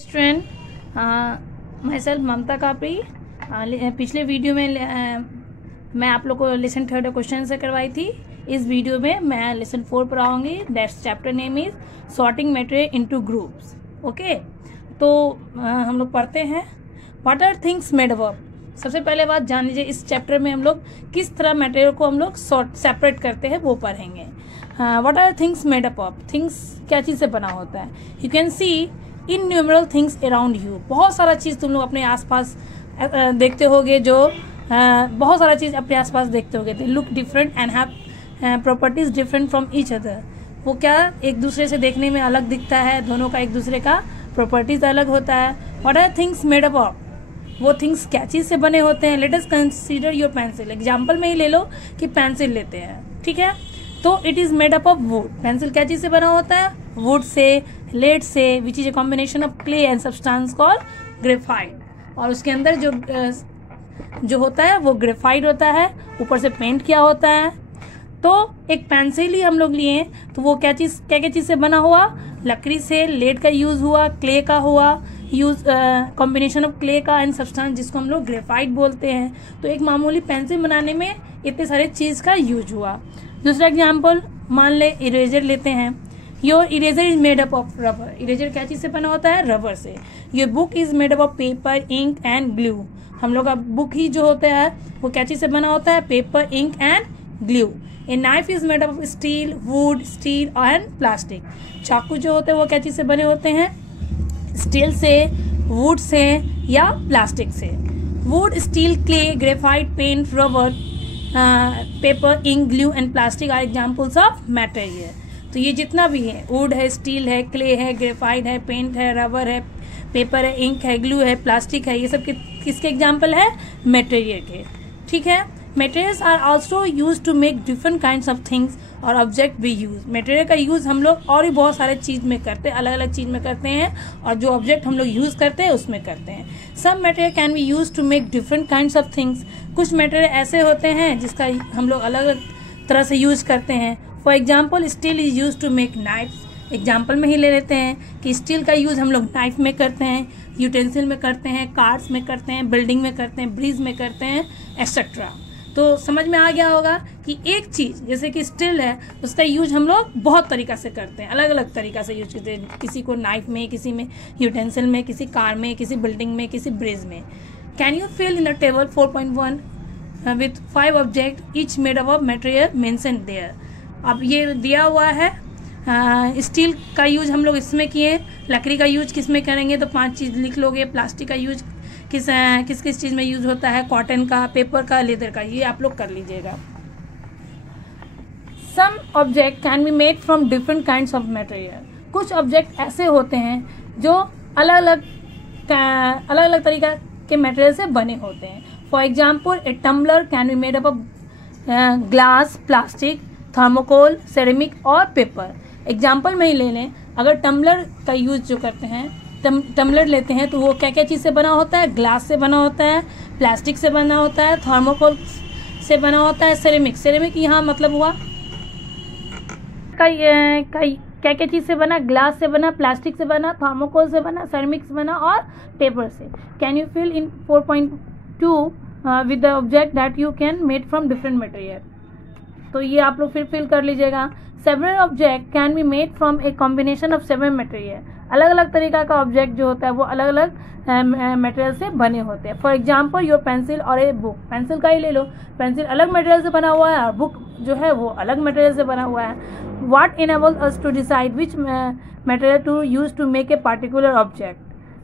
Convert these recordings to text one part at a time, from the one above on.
Student, my self ममता कापड़ी। पिछले video में मैं आप लोग को लेसन 3 क्वेश्चन से करवाई थी। इस वीडियो में मैं लेसन 4 पर आऊँगी। That's chapter name is sorting material into groups. Okay, तो हम लोग पढ़ते हैं what are things made up. सबसे पहले बात जान लीजिए, इस चैप्टर में हम लोग किस तरह मटेरियल को हम लोग सेपरेट करते हैं वो पढ़ेंगे। What are things made up of, things क्या चीज़ से बना होता है। You can see innumerable things around you, बहुत सारा चीज़ तुम लोग अपने आसपास देखते होगे, जो बहुत सारा चीज़ अपने आसपास देखते होगे। They look different and have properties different from each other. वो क्या एक दूसरे से देखने में अलग दिखता है, दोनों का एक दूसरे का प्रॉपर्टीज अलग होता है। What are things made up of, वो थिंग्स क्या चीज़ से बने होते हैं। Let us consider your pencil. Example में ही ले लो कि पेंसिल लेते हैं, ठीक है, तो it is made up of would. Pencil क्या चीज़ से बना होता है, वुड से, लेड से, which is a combination of clay and substance called graphite. और उसके अंदर जो होता है वो ग्रेफाइट होता है, ऊपर से पेंट किया होता है। तो एक पेंसिल ही हम लोग लिए तो वो क्या चीज़ से बना हुआ, लकड़ी से, लेड का यूज़ हुआ, क्ले का हुआ यूज, कॉम्बिनेशन ऑफ क्ले का एंड सब्सटेंस जिसको हम लोग ग्रेफाइट बोलते हैं। तो एक मामूली पेंसिल बनाने में इतने सारे चीज़ का यूज हुआ। दूसरा एग्जाम्पल मान ले इरेजर लेते हैं। Your eraser is made up of rubber. Eraser क्या चीज़ से बना होता है, रबर से। Your book is made up of paper, ink and glue. हम लोग का बुक ही जो होता है वो क्या चीज़ से बना होता है, paper, ink and glue. A knife is made up of steel, wood, steel and plastic. चाकू जो होते हैं वो क्या चीज़ से बने होते हैं, स्टील से, वुड से या प्लास्टिक से। Wood, steel, clay, graphite, paint, rubber, paper, ink, glue and plastic are examples of material. तो ये जितना भी है, वुड है, स्टील है, क्ले है, ग्रेफाइट है, पेंट है, रबर है, पेपर है, इंक है, ग्लू है, प्लास्टिक है, ये सब किसके एग्जाम्पल है, मटेरियल के, ठीक है। Materials are also use to make different kind of things और ऑब्जेक्ट भी यूज। मटेरियल का यूज हम लोग और भी बहुत सारे चीज में करते हैं, अलग अलग चीज में करते हैं, और जो ऑब्जेक्ट हम लोग यूज करते हैं उसमें करते हैं। Some material can be use to make different kind of things. कुछ मटेरियल ऐसे होते हैं जिसका हम लोग अलग अलग तरह से यूज करते हैं। For example, steel is use to make knives. Example में ही ले लेते हैं कि स्टील का यूज हम लोग नाइफ में करते हैं, यूटेंसिल में करते हैं, कार्स में करते हैं, बिल्डिंग में करते हैं, ब्रिज में करते हैं, एक्सेट्रा। तो समझ में आ गया होगा कि एक चीज़ जैसे कि स्टील है, उसका यूज हम लोग बहुत तरीका से करते हैं, अलग अलग तरीका से यूज करते हैं। किसी को नाइफ में, किसी में यूटेंसिल में, किसी कार में, किसी बिल्डिंग में, किसी ब्रिज में। Can you fill in the table 4.1 with 5 objects each made up of material mentioned there। अब ये दिया हुआ है, स्टील का यूज हम लोग इसमें किए, लकड़ी का यूज किस में करेंगे तो 5 चीज़ लिख लोगे। प्लास्टिक का यूज किस किस चीज़ में यूज होता है, कॉटन का, पेपर का, लेदर का, ये आप लोग कर लीजिएगा। Some object can be made from different kinds of material. कुछ ऑब्जेक्ट ऐसे होते हैं जो अलग अलग तरीका के मटेरियल से बने होते हैं। For example, a tumbler can be made up of glass, plastic, thermocol, ceramic और पेपर। एग्जाम्पल में ही ले लें, अगर टम्बलर का यूज जो करते हैं, टम्बलर लेते हैं तो वो क्या क्या चीज़ से बना होता है, ग्लास से बना होता है, प्लास्टिक से बना होता है, थर्मोकोल से बना होता है, सेरेमिक यहाँ मतलब हुआ क्या क्या चीज़ से बना, ग्लास से बना, प्लास्टिक से बना, थर्मोकोल से बना, सेरेमिक से बना और पेपर से। Can you fill in 4.2 with the object that you can made from different material. तो ये आप लोग फिर फिल कर लीजिएगा। Several object can be made from a combination of several material. अलग अलग तरीका का ऑब्जेक्ट जो होता है वो अलग अलग मटेरियल से बने होते हैं। फॉर एग्जाम्पल, योर पेंसिल और ए बुक। पेंसिल का ही ले लो, पेंसिल अलग मटेरियल से बना हुआ है और बुक जो है वो अलग मटेरियल से बना हुआ है। What enables us to decide which material to use to make a particular object?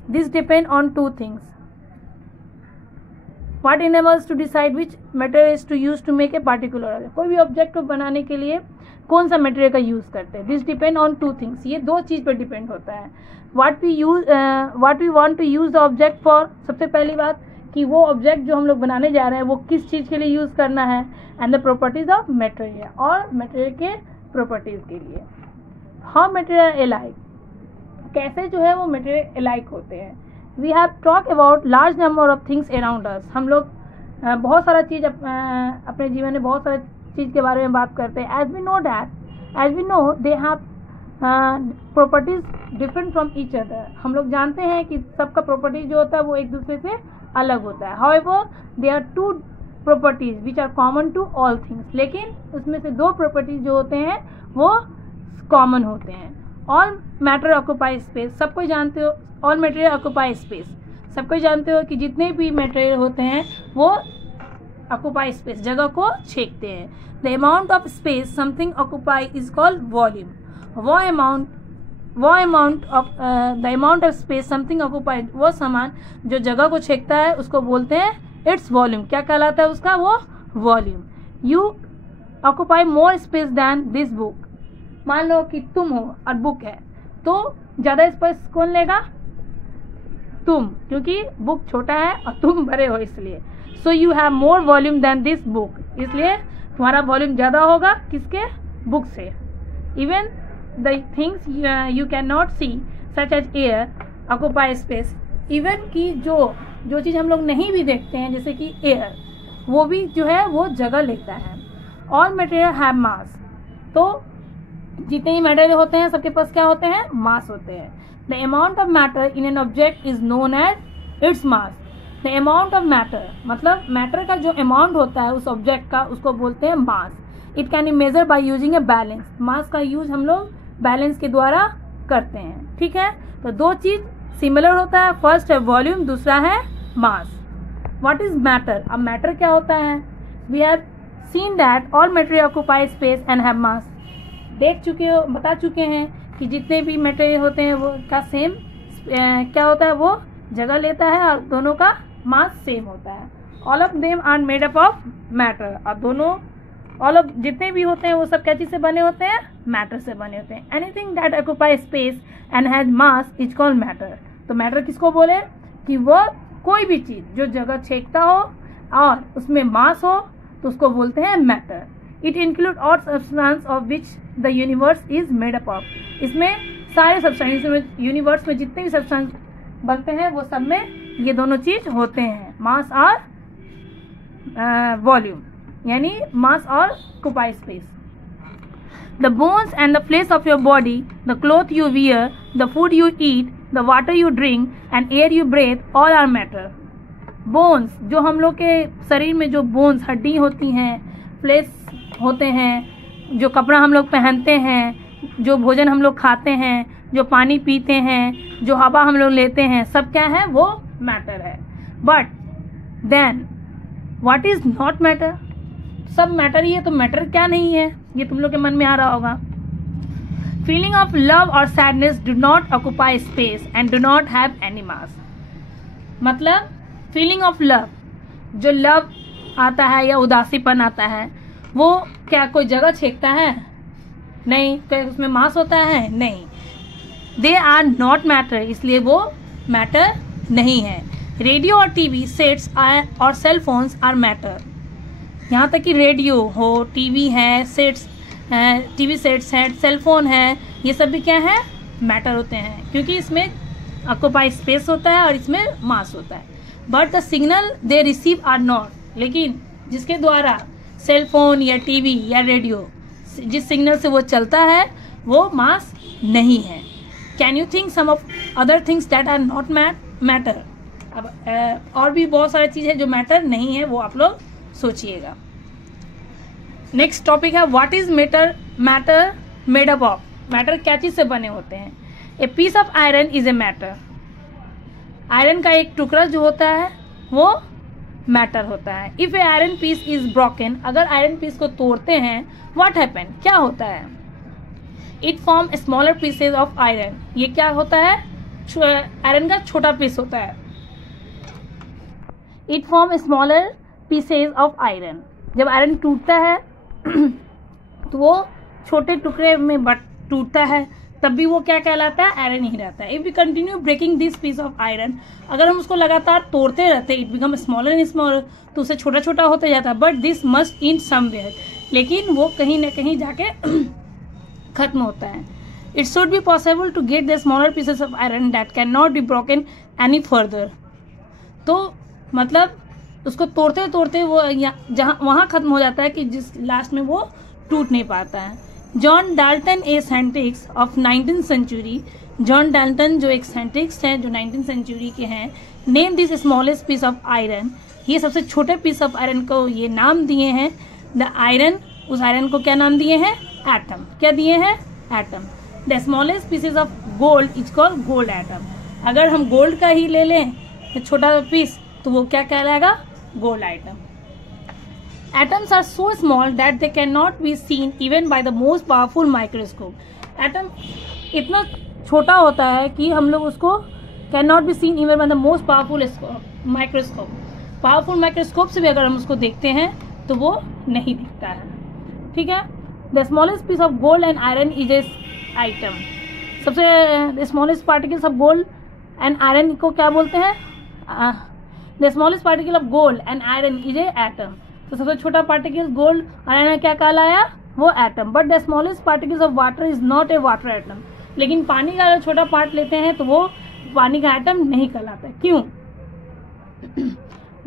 This depends on 2 things. What enables to decide which material is to use to make a particular object? कोई भी object को बनाने के लिए कौन सा material का use करते हैं। This depend on 2 things. ये 2 चीज़ पर डिपेंड होता है। What we want to use the object for। सबसे पहली बात कि वो ऑब्जेक्ट जो हम लोग बनाने जा रहे हैं वो किस चीज़ के लिए यूज़ करना है, and the properties of material, और मटेरियल के प्रॉपर्टीज के लिए। हाउ मटेरियल एलाइक, कैसे जो है वो मटेरियल एलाइक होते हैं। We have talk about large number of things around us. हम लोग बहुत सारा चीज़ अपने जीवन में बहुत सारे चीज़ के बारे में बात करते हैं। As we know they have properties different from each other. हम लोग जानते हैं कि सबका प्रॉपर्टी जो होता है वो एक दूसरे से अलग होता है। However they are two properties which are common to all things, लेकिन उसमें से दो प्रॉपर्टीज जो होते हैं वो कॉमन होते हैं। ऑल मैटर ऑक्यूपाई स्पेस, सबको जानते हो, ऑल मटेरियल ऑक्यूपाई स्पेस, सबको जानते हो कि जितने भी मटेरियल होते हैं वो ऑक्यूपाई स्पेस, जगह को छेकते हैं। The amount of space something occupy is called volume. वो amount of space something occupied, वो सामान जो जगह को छेकता है उसको बोलते हैं इट्स वॉल्यूम। क्या कहलाता है उसका? वो volume. You occupy more space than this book, मान लो कि तुम हो और बुक है, तो ज़्यादा स्पेस कौन लेगा? तुम, क्योंकि बुक छोटा है और तुम बड़े हो इसलिए। So you have more volume than this book, इसलिए तुम्हारा वॉल्यूम ज़्यादा होगा किसके? बुक से। Even the things you can not see such as air occupy space, even कि जो चीज़ हम लोग नहीं भी देखते हैं जैसे कि एयर, वो भी जो है वो जगह लेता है। ऑल मटेरियल हैव मास, तो जितने ही मटेरियल होते हैं सबके पास क्या होते हैं? मास होते हैं। The amount of matter in an object is known as its mass. The amount of matter, मतलब मैटर का जो अमाउंट होता है उस ऑब्जेक्ट का, उसको बोलते हैं mass. It can be measure by using a balance, mass का यूज हम लोग बैलेंस के द्वारा करते हैं। ठीक है, तो दो चीज सिमिलर होता है, फर्स्ट है वॉल्यूम, दूसरा है मास। What is matter? अब मैटर क्या होता है? We have seen that all material occupy space and have mass. देख चुके हो, बता चुके हैं कि जितने भी मटेरियल होते हैं वो का सेम क्या होता है? वो जगह लेता है और दोनों का मास सेम होता है। All of them are made up of matter, और दोनों ऑल ऑफ जितने भी होते हैं वो सब क्या चीज से बने होते हैं? मैटर से बने होते हैं। Anything that occupy space and has mass is called matter. तो मैटर किसको बोले? कि वो कोई भी चीज जो जगह छेकता हो और उसमें मास हो तो उसको बोलते हैं matter. It include all substance of which the universe is made up of, इसमें सारे सब्सटेंस, यूनिवर्स में जितने भी सब्सटेंस बनते हैं वो सब में ये दोनों चीज होते हैं, मास और वॉल्यूम, यानी मास और occupy space. The bones and the flesh of your body, the cloth you wear, the food you eat, the water you drink and air you breathe, all are matter. Bones, जो हम लोग के शरीर में जो bones, हड्डी होती हैं, फ्लेश होते हैं, जो कपड़ा हम लोग पहनते हैं, जो भोजन हम लोग खाते हैं, जो पानी पीते हैं, जो हवा हम लोग लेते हैं, सब क्या है? वो मैटर है। But then what is not matter? सब मैटर ही है, तो मैटर क्या नहीं है? ये तुम लोग के मन में आ रहा होगा। फीलिंग ऑफ लव और sadness do not occupy space and do not have any mass. मतलब फीलिंग ऑफ लव, जो लव आता है या उदासीपन आता है, वो क्या कोई जगह छेकता है? नहीं। तो उसमें मास होता है? नहीं। दे आर नॉट मैटर, इसलिए वो मैटर नहीं है। रेडियो और टीवी सेट्स और सेल फोन्स आर मैटर। यहाँ तक कि रेडियो हो, टीवी है, सेट्स, टीवी सेट्स है, सेल फोन है, ये सब भी क्या है? मैटर होते हैं, क्योंकि इसमें ऑक्यूपाई स्पेस होता है और इसमें मास होता है। But the signal they receive are not, लेकिन जिसके द्वारा सेल फोन या टीवी या रेडियो, जिस सिग्नल से वो चलता है वो मास नहीं है। Can you think some of other things that are not matter? अब और भी बहुत सारी चीज़ है जो मैटर नहीं है, वो आप लोग सोचिएगा। नेक्स्ट टॉपिक है what is matter made up of. Matter क्या चीज से बने होते हैं? A piece of iron is a matter. Iron का एक टुकड़ा जो होता है वो मैटर होता है। If a iron piece is broken, अगर आयरन पीस को तोड़ते हैं, व्हाट हैपन, क्या होता है? It form smaller pieces of iron. ये क्या होता है? आयरन का छोटा पीस होता है। It form smaller pieces of iron. जब आयरन टूटता है तो वो छोटे टुकड़े में टूटता है, तब भी वो क्या कहलाता है? आयरन ही रहता है। If we continue breaking this piece of iron, अगर हम उसको लगातार तोड़ते रहते, it become smaller and smaller, तो उसे छोटा छोटा होते जाता है। But this must in somewhere, लेकिन वो कहीं ना कहीं जाके खत्म होता है। It should be possible to get the smaller pieces of iron that can not be broken any further. तो मतलब उसको तोड़ते तोड़ते वो जहाँ वहाँ खत्म हो जाता है कि जिस लास्ट में वो टूट नहीं पाता है। John Dalton a scientist of 19th century, John Dalton जो एक साइंटिस्ट हैं जो 19th सेंचुरी के हैं, name this smallest piece of iron, ये सबसे छोटे पीस ऑफ आयरन को ये नाम दिए हैं द आयरन, उस आयरन को क्या नाम दिए हैं? एटम। क्या दिए हैं? Atom. The smallest pieces of gold is called gold atom. अगर हम गोल्ड का ही ले लें तो छोटा पीस, तो वो क्या कहलाएगा? Gold item. Atoms are so small that they cannot be seen even by the most powerful microscope. Atom इतना छोटा होता है कि हम लोग उसको cannot be seen even by the most powerful microscope. Powerful microscope से भी अगर हम उसको देखते हैं तो वो नहीं दिखता है, ठीक है। The smallest piece of gold and iron is an atom. सबसे smallest particles of gold and iron को क्या बोलते हैं? The smallest particle of gold and iron is an atom. तो सबसे छोटा पार्टिकल गोल्ड और आयरन क्या कहलाया? वो atom. But the smallest particles of water is not a water atom. लेकिन पानी का अगर छोटा पार्ट लेते हैं तो वो पानी का एटम नहीं कहलाता। क्यों?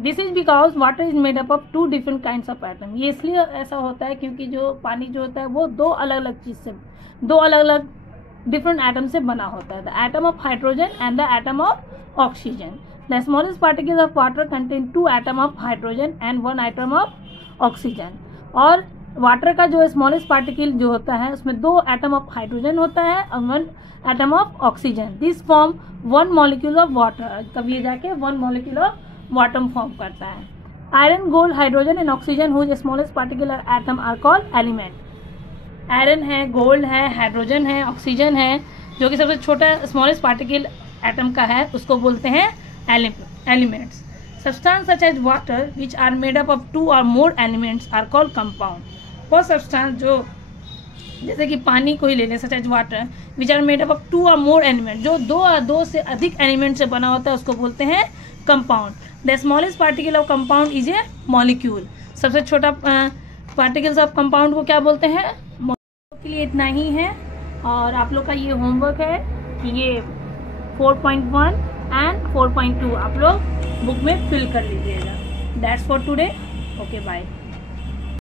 This is because water is made up of 2 different kinds of atom. ये इसलिए ऐसा होता है क्योंकि जो पानी जो होता है वो 2 अलग अलग चीज से, 2 अलग अलग डिफरेंट एटम से बना होता है। The atom of hydrogen and the atom of oxygen. The smallest particles of water contain 2 atoms of hydrogen and 1 atom of oxygen. और वाटर का जो स्मॉलेस्ट पार्टिकल जो होता है उसमें 2 एटम ऑफ हाइड्रोजन होता है और 1 atom of oxygen. This form 1 molecule of water. कभी ये जाके 1 मॉलिक्यूल ऑफ वाटर फॉर्म करता है। Iron, gold, hydrogen and oxygen whose smallest particle atom are called element. Iron है, गोल्ड है, हाइड्रोजन है, ऑक्सीजन है, जो कि सबसे छोटा स्मॉलेस्ट पार्टिकल एटम का है, उसको बोलते हैं elements. Substance such as water which are made up of 2 or more elements are called compound. वो substance जो जैसे कि पानी को ही ले लें, such as water which are made up of 2 or more elements, जो 2 से अधिक एलिमेंट से बना होता है उसको बोलते हैं compound. The smallest particle of compound is a molecule. सबसे छोटा particles of compound को क्या बोलते हैं? molecule। के लिए इतना ही है और आप लोग का ये होमवर्क है कि ये 4.1 एंड 4.2 आप लोग बुक में फिल कर लीजिएगा। That's for today. Okay, bye.